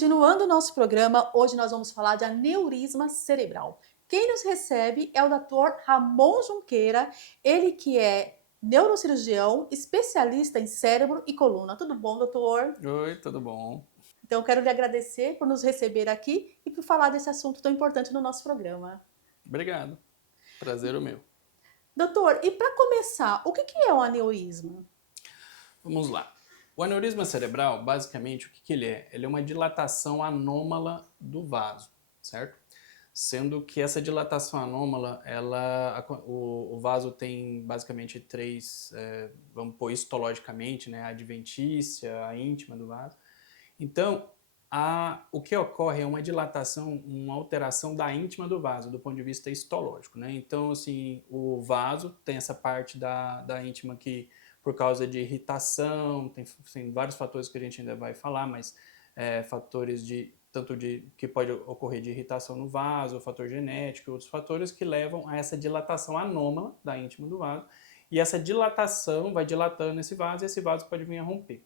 Continuando o nosso programa, hoje nós vamos falar de aneurisma cerebral. Quem nos recebe é o Dr. Ramon Junqueira, ele que é neurocirurgião, especialista em cérebro e coluna. Tudo bom, doutor? Oi, tudo bom? Então, eu quero lhe agradecer por nos receber aqui e por falar desse assunto tão importante no nosso programa. Obrigado. Prazer o meu. Doutor, e para começar, o que é o aneurisma? Vamos lá. O aneurisma cerebral, basicamente, o que ele é? Ele é uma dilatação anômala do vaso, certo? Sendo que essa dilatação anômala, o vaso tem basicamente três, vamos pôr histologicamente, né? A adventícia, a íntima do vaso. Então, o que ocorre é uma dilatação, uma alteração da íntima do vaso, do ponto de vista histológico, né? Então, assim, o vaso tem essa parte da íntima que, por causa de irritação, tem assim, vários fatores que a gente ainda vai falar, mas fatores tanto de que pode ocorrer de irritação no vaso, o fator genético e outros fatores que levam a essa dilatação anômala da íntima do vaso. E essa dilatação vai dilatando esse vaso e esse vaso pode vir a romper.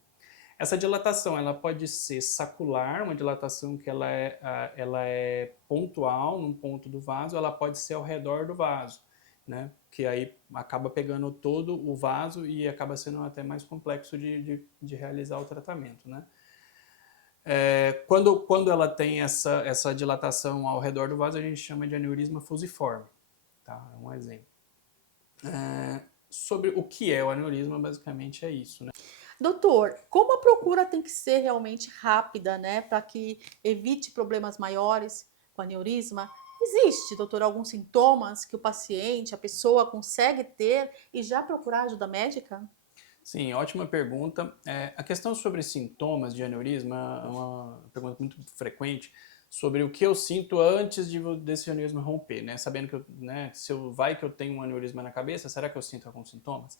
Essa dilatação ela pode ser sacular, uma dilatação que ela é pontual num ponto do vaso, ela pode ser ao redor do vaso, né? Que aí acaba pegando todo o vaso e acaba sendo até mais complexo de realizar o tratamento, né? Quando ela tem essa dilatação ao redor do vaso, a gente chama de aneurisma fusiforme, tá? É um exemplo. Sobre o que é o aneurisma, basicamente é isso, né? Doutor, como a procura tem que ser realmente rápida, né, para que evite problemas maiores com aneurisma? Existe, doutor, alguns sintomas que o paciente, a pessoa consegue ter e já procurar ajuda médica? Sim, ótima pergunta. A questão sobre sintomas de aneurisma é uma pergunta muito frequente sobre o que eu sinto antes desse aneurisma romper, né? Sabendo que vai que eu tenho um aneurisma na cabeça, será que eu sinto alguns sintomas?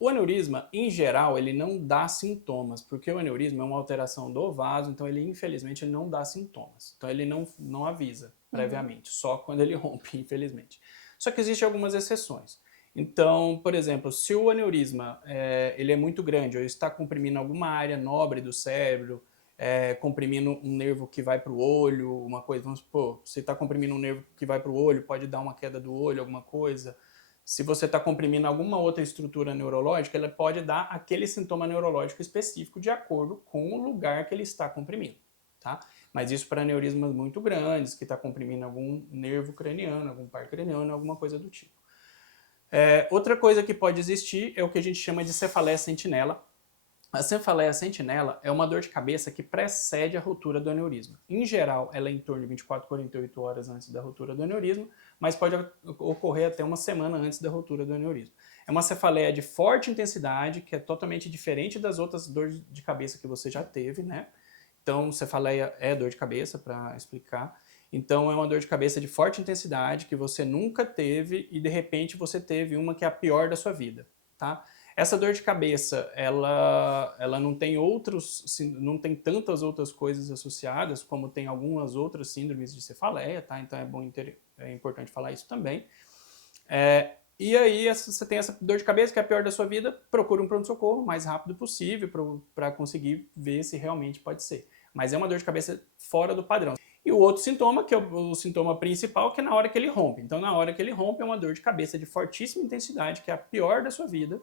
O aneurisma, em geral, ele não dá sintomas, porque o aneurisma é uma alteração do vaso, então ele, infelizmente, ele não dá sintomas. Então ele não avisa Uhum. previamente, só quando ele rompe, infelizmente. Só que existem algumas exceções. Então, por exemplo, se o aneurisma ele é muito grande ou está comprimindo alguma área nobre do cérebro, comprimindo um nervo que vai para o olho, uma coisa, vamos supor, se está comprimindo um nervo que vai para o olho, pode dar uma queda do olho, alguma coisa. Se você está comprimindo alguma outra estrutura neurológica, ela pode dar aquele sintoma neurológico específico de acordo com o lugar que ele está comprimindo, tá? Mas isso para aneurismas muito grandes, que está comprimindo algum nervo craniano, algum par craniano, alguma coisa do tipo. Outra coisa que pode existir é o que a gente chama de cefaleia sentinela. A cefaleia sentinela é uma dor de cabeça que precede a ruptura do aneurisma. Em geral, ela é em torno de 24 a 48 horas antes da ruptura do aneurisma, mas pode ocorrer até uma semana antes da ruptura do aneurisma. É uma cefaleia de forte intensidade, que é totalmente diferente das outras dores de cabeça que você já teve, né? Então, cefaleia é dor de cabeça, para explicar. Então, é uma dor de cabeça de forte intensidade que você nunca teve e de repente você teve uma que é a pior da sua vida, tá? Essa dor de cabeça, ela não tem tantas outras coisas associadas como tem algumas outras síndromes de cefaleia, tá? Então é importante falar isso também. E aí você tem essa dor de cabeça que é a pior da sua vida, procure um pronto-socorro o mais rápido possível para conseguir ver se realmente pode ser. Mas é uma dor de cabeça fora do padrão. E o outro sintoma, que é o sintoma principal, que é na hora que ele rompe. Então, na hora que ele rompe, é uma dor de cabeça de fortíssima intensidade, que é a pior da sua vida,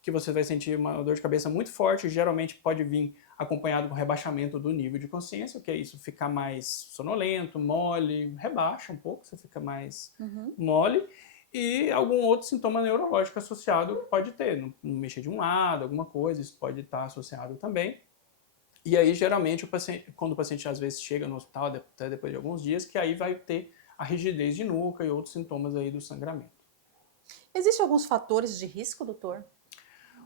que você vai sentir uma dor de cabeça muito forte, geralmente pode vir acompanhado com rebaixamento do nível de consciência, o que é isso? Ficar mais sonolento, mole, rebaixa um pouco, você fica mais Uhum. mole, e algum outro sintoma neurológico associado pode ter, não mexer de um lado, alguma coisa, isso pode estar associado também. E aí, geralmente, quando o paciente às vezes chega no hospital, até depois de alguns dias, que aí vai ter a rigidez de nuca e outros sintomas aí do sangramento. Existem alguns fatores de risco, doutor?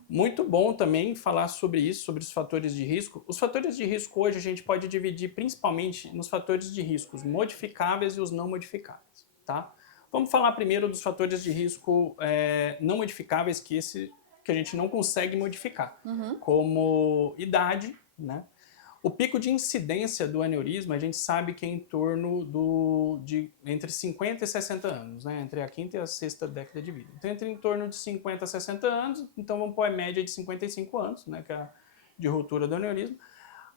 Muito bom também falar sobre isso, sobre os fatores de risco. Os fatores de risco hoje a gente pode dividir principalmente nos fatores de riscos modificáveis e os não modificáveis, tá? Vamos falar primeiro dos fatores de risco não modificáveis, que a gente não consegue modificar, Uhum. como idade, né? O pico de incidência do aneurisma, a gente sabe que é em torno de entre 50 e 60 anos, né? Entre a quinta e a sexta década de vida. Então, entre em torno de 50 a 60 anos, então vamos pôr a média de 55 anos, né? Que é a de ruptura do aneurisma.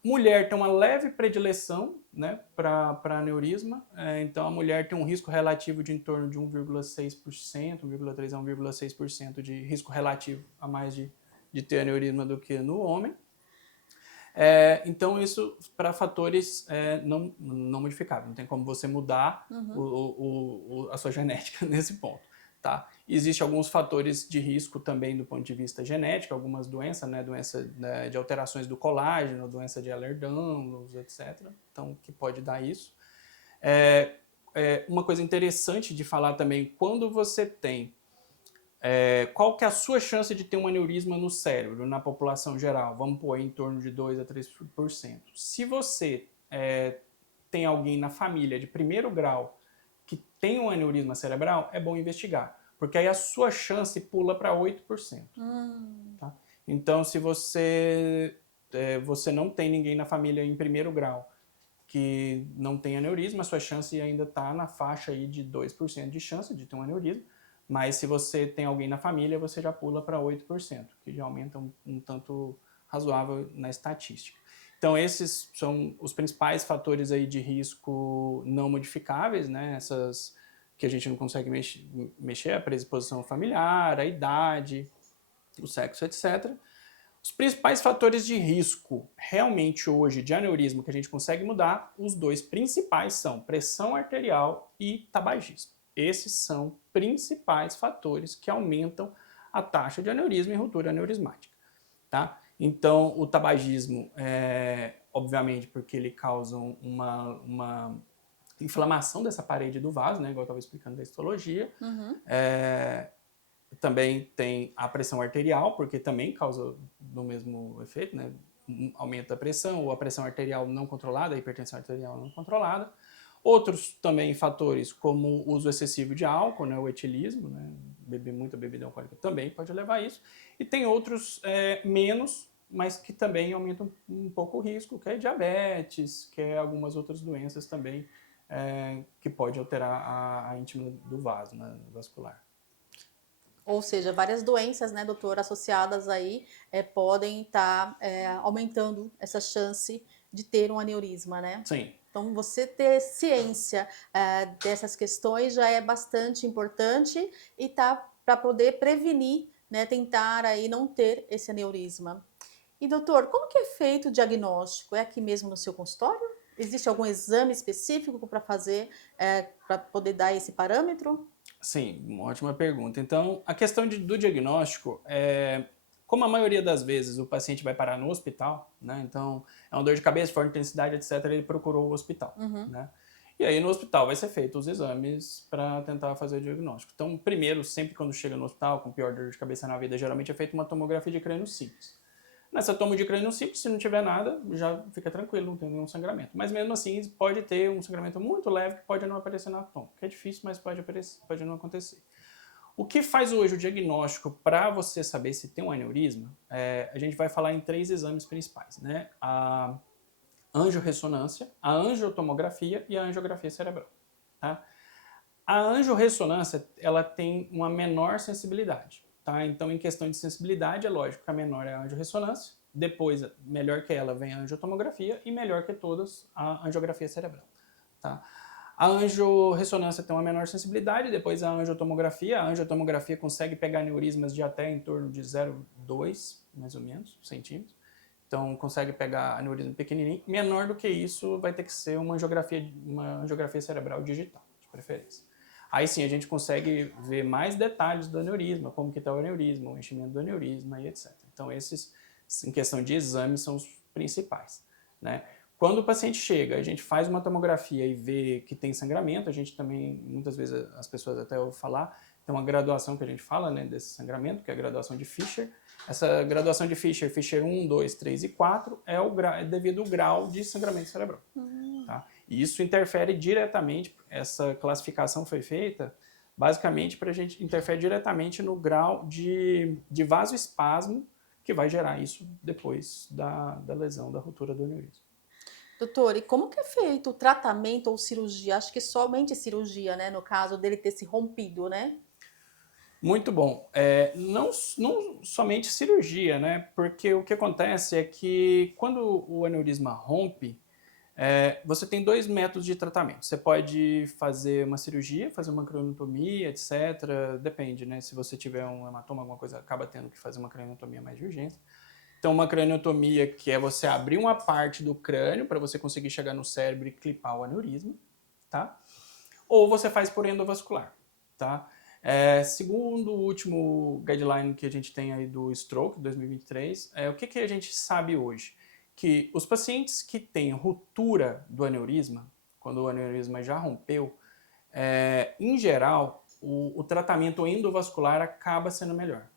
Mulher tem uma leve predileção, né, para aneurisma, então a mulher tem um risco relativo de em torno de 1,6%, 1,3 a 1,6% de risco relativo a mais de ter aneurisma do que no homem. Então isso para fatores não modificáveis, não tem como você mudar a sua genética nesse ponto. Tá? Existem alguns fatores de risco também do ponto de vista genético, algumas doenças, né, doença de alterações do colágeno, doença de Ehlers-Danlos, etc. Então, que pode dar isso. Uma coisa interessante de falar também, quando você tem qual que é a sua chance de ter um aneurisma no cérebro, na população geral? Vamos pôr em torno de 2 a 3%. Se você tem alguém na família de primeiro grau que tem um aneurisma cerebral, é bom investigar, porque aí a sua chance pula para 8%. Tá? Então, se você não tem ninguém na família em primeiro grau que não tem aneurisma, a sua chance ainda está na faixa aí de 2% de chance de ter um aneurisma, mas se você tem alguém na família, você já pula para 8%, que já aumenta um tanto razoável na estatística. Então, esses são os principais fatores aí de risco não modificáveis, né? Essas que a gente não consegue mexer, a predisposição familiar, a idade, o sexo, etc. Os principais fatores de risco realmente hoje de aneurisma que a gente consegue mudar, os dois principais são pressão arterial e tabagismo. Esses são principais fatores que aumentam a taxa de aneurisma e ruptura aneurismática. Tá? Então, o tabagismo, obviamente, porque ele causa uma inflamação dessa parede do vaso, né, igual eu estava explicando da histologia. Também tem a pressão arterial, porque também causa o mesmo efeito, né? Aumenta a pressão, ou a pressão arterial não controlada, a hipertensão arterial não controlada. Outros também fatores, como o uso excessivo de álcool, né, o etilismo, né, beber muita bebida alcoólica também pode levar a isso. E tem outros menos, mas que também aumentam um pouco o risco, que é diabetes, que é algumas outras doenças também que pode alterar a íntima do vaso, né, vascular. Ou seja, várias doenças, né, doutor, associadas aí podem estar aumentando essa chance de ter um aneurisma, né? Sim. Então, você ter ciência dessas questões já é bastante importante e tá para poder prevenir, né, tentar aí não ter esse aneurisma. E doutor, como que é feito o diagnóstico? É aqui mesmo no seu consultório? Existe algum exame específico para fazer para poder dar esse parâmetro? Sim, uma ótima pergunta. Então, a questão do diagnóstico como a maioria das vezes o paciente vai parar no hospital, né? Então, é uma dor de cabeça, forte intensidade, etc., ele procurou o hospital, né? E aí no hospital vai ser feito os exames para tentar fazer o diagnóstico. Então, primeiro, sempre quando chega no hospital com pior dor de cabeça na vida, geralmente é feita uma tomografia de crânio simples. Nessa toma de crânio simples, se não tiver nada, já fica tranquilo, não tem nenhum sangramento. Mas mesmo assim, pode ter um sangramento muito leve que pode não aparecer na toma, que é difícil, mas pode aparecer, pode não acontecer. O que faz hoje o diagnóstico para você saber se tem um aneurisma, a gente vai falar em 3 exames principais, né? A angiorressonância, a angiotomografia e a angiografia cerebral. Tá? A angiorressonância, ela tem uma menor sensibilidade. Tá? Então, em questão de sensibilidade, é lógico que a menor é a angiorressonância, depois, melhor que ela, vem a angiotomografia e melhor que todas, a angiografia cerebral. Tá? A angiorressonância tem uma menor sensibilidade, depois a angiotomografia consegue pegar aneurismas de até em torno de 0,2, mais ou menos, centímetros. Então, consegue pegar aneurisma pequenininho. Menor do que isso, vai ter que ser uma angiografia cerebral digital, de preferência. Aí sim, a gente consegue ver mais detalhes do aneurisma, como que está o aneurisma, o enchimento do aneurisma e etc. Então, esses, em questão de exames, são os principais, né? Quando o paciente chega, a gente faz uma tomografia e vê que tem sangramento, a gente também, muitas vezes as pessoas até ouvem falar, tem uma graduação que a gente fala, né, desse sangramento, que é a graduação de Fischer. Essa graduação de Fischer, Fischer 1, 2, 3 e 4, é devido ao grau de sangramento cerebral. Tá? E isso interfere diretamente, essa classificação foi feita basicamente para a gente, interfere diretamente no grau de vasoespasmo que vai gerar isso depois da lesão, da ruptura do aneurisma. Doutor, e como que é feito o tratamento ou cirurgia? Acho que somente cirurgia, né? No caso dele ter se rompido, né? Muito bom. Não somente cirurgia, né? Porque o que acontece é que quando o aneurisma rompe, você tem dois métodos de tratamento. Você pode fazer uma cirurgia, fazer uma craniotomia, etc. Depende, né? Se você tiver um hematoma, alguma coisa, acaba tendo que fazer uma craniotomia mais de urgência. Então, uma craniotomia que é você abrir uma parte do crânio para você conseguir chegar no cérebro e clipar o aneurisma, tá? Ou você faz por endovascular, tá? Segundo o último guideline que a gente tem aí do Stroke 2023, o que a gente sabe hoje? Que os pacientes que têm ruptura do aneurisma, quando o aneurisma já rompeu, em geral, o tratamento endovascular acaba sendo melhor.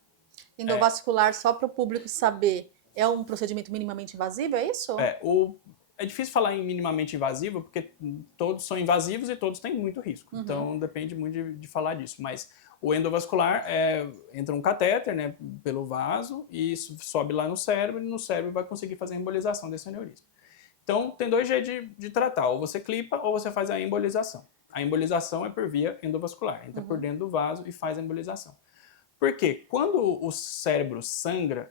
Endovascular, só para o público saber, é um procedimento minimamente invasivo, é isso? É difícil falar em minimamente invasivo, porque todos são invasivos e todos têm muito risco. Uhum. Então, depende muito de falar disso. Mas o endovascular entra um catéter, né, pelo vaso e isso sobe lá no cérebro e no cérebro vai conseguir fazer a embolização desse aneurisma. Então, tem dois jeitos de tratar. Ou você clipa ou você faz a embolização. A embolização é por via endovascular. Entra por dentro do vaso e faz a embolização. Porque quando o cérebro sangra,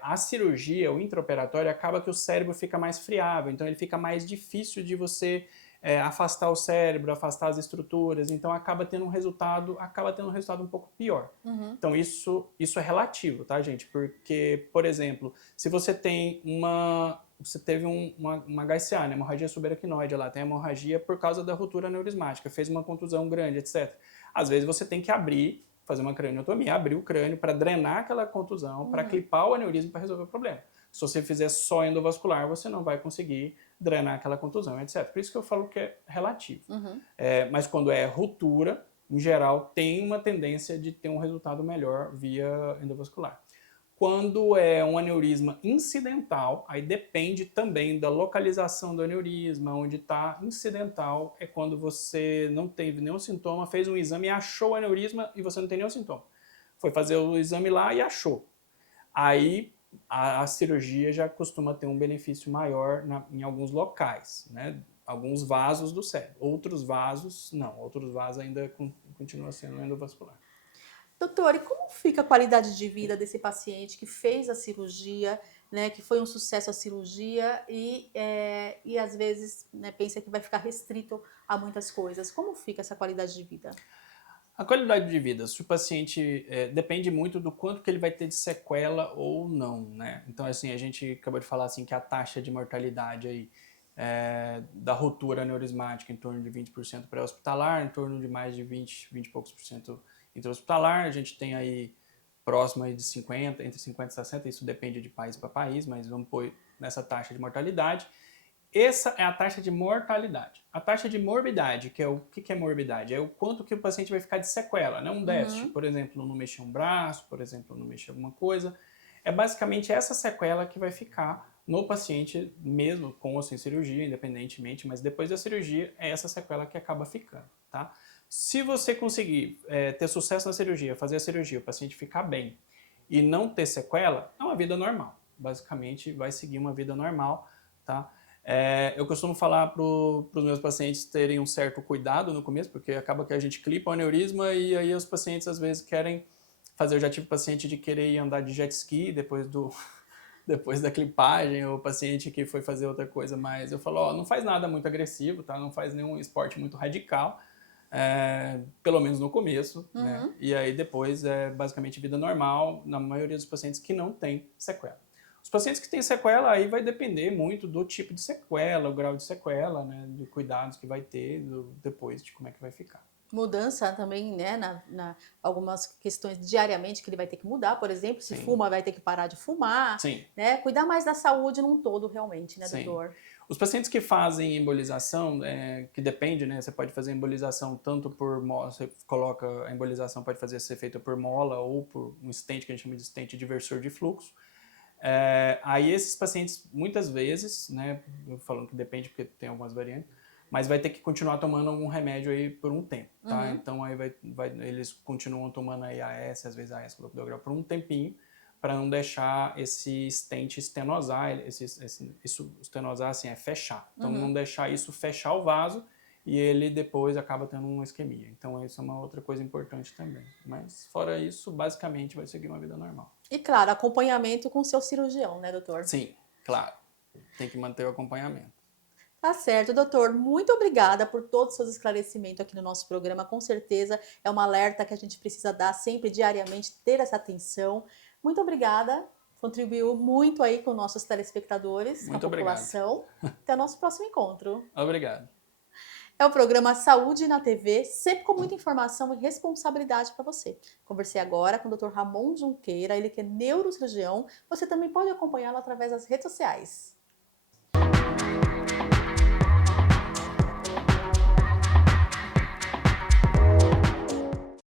a cirurgia, o intraoperatório, acaba que o cérebro fica mais friável, então ele fica mais difícil de você afastar o cérebro, afastar as estruturas, então acaba tendo um resultado um pouco pior. Uhum. Então isso é relativo, tá, gente? Porque, por exemplo, se você tem você teve uma HCA, né, hemorragia subaracnoide lá, tem hemorragia por causa da ruptura aneurismática, fez uma contusão grande, etc. Às vezes você tem que fazer uma craniotomia, abrir o crânio para drenar aquela contusão, para clipar o aneurisma para resolver o problema. Se você fizer só endovascular, você não vai conseguir drenar aquela contusão, etc. Por isso que eu falo que é relativo. Mas quando é ruptura, em geral, tem uma tendência de ter um resultado melhor via endovascular. Quando é um aneurisma incidental, aí depende também da localização do aneurisma, onde está incidental é quando você não teve nenhum sintoma, fez um exame e achou o aneurisma e você não tem nenhum sintoma. Foi fazer o exame lá e achou. Aí a cirurgia já costuma ter um benefício maior em alguns locais, né? Alguns vasos do cérebro. Outros vasos, não. Outros vasos ainda continuam sendo endovascular. Doutor, e como fica a qualidade de vida desse paciente que fez a cirurgia, né, que foi um sucesso a cirurgia e às vezes, né, pensa que vai ficar restrito a muitas coisas? Como fica essa qualidade de vida? A qualidade de vida, se o paciente depende muito do quanto que ele vai ter de sequela ou não, né? Então, assim, a gente acabou de falar assim que a taxa de mortalidade aí da ruptura aneurismática em torno de 20% pré-hospitalar, em torno de mais de 20 e poucos por cento intra-hospitalar. A gente tem aí próximo aí de 50, entre 50 e 60, isso depende de país para país, mas vamos pôr nessa taxa de mortalidade. Essa é a taxa de mortalidade. A taxa de morbidade, que é o que é morbidade? É o quanto que o paciente vai ficar de sequela, não um déficit. Por exemplo, não mexer um braço, por exemplo, não mexer alguma coisa. É basicamente essa sequela que vai ficar no paciente, mesmo com ou sem cirurgia, independentemente, mas depois da cirurgia é essa sequela que acaba ficando, tá? Se você conseguir ter sucesso na cirurgia, fazer a cirurgia, o paciente ficar bem e não ter sequela, é uma vida normal. Basicamente, vai seguir uma vida normal, tá? Eu costumo falar para os meus pacientes terem um certo cuidado no começo, porque acaba que a gente clipa o aneurisma e aí os pacientes às vezes querem fazer. Eu já tive paciente de querer ir andar de jet ski depois da clipagem, ou paciente que foi fazer outra coisa, mas eu falo, não faz nada muito agressivo, tá? Não faz nenhum esporte muito radical, pelo menos no começo, né? E aí depois é basicamente vida normal, na maioria dos pacientes que não tem sequela. Os pacientes que têm sequela, aí vai depender muito do tipo de sequela, o grau de sequela, né, de cuidados que vai ter depois de como é que vai ficar. Mudança também, né, algumas questões diariamente que ele vai ter que mudar, por exemplo, se Sim. fuma vai ter que parar de fumar, Sim. né, cuidar mais da saúde num todo realmente, né, Sim. doutor? Os pacientes que fazem embolização, que depende, né? Você pode fazer embolização tanto por mola, você coloca a embolização pode ser feita por mola ou por um stent que a gente chama de stent diversor de fluxo. Aí esses pacientes, muitas vezes, né? Eu falando que depende porque tem algumas variantes, mas vai ter que continuar tomando algum remédio aí por um tempo, tá? Então aí eles continuam tomando aí AS, às vezes AS clopidogrel por um tempinho, para não deixar esse stent estenosar, isso estenosar assim é fechar. Então não deixar isso fechar o vaso e ele depois acaba tendo uma isquemia. Então isso é uma outra coisa importante também. Mas fora isso, basicamente vai seguir uma vida normal. E claro, acompanhamento com o seu cirurgião, né, doutor? Sim, claro. Tem que manter o acompanhamento. Tá certo, doutor. Muito obrigada por todos os seus esclarecimentos aqui no nosso programa. Com certeza é um alerta que a gente precisa dar sempre, diariamente, ter essa atenção. Muito obrigada. Contribuiu muito aí com nossos telespectadores, com a Muito obrigado. população. Até o nosso próximo encontro. Obrigado. É o programa Saúde na TV, sempre com muita informação e responsabilidade para você. Conversei agora com o Dr. Ramon Junqueira, ele que é neurocirurgião. Você também pode acompanhá-lo através das redes sociais.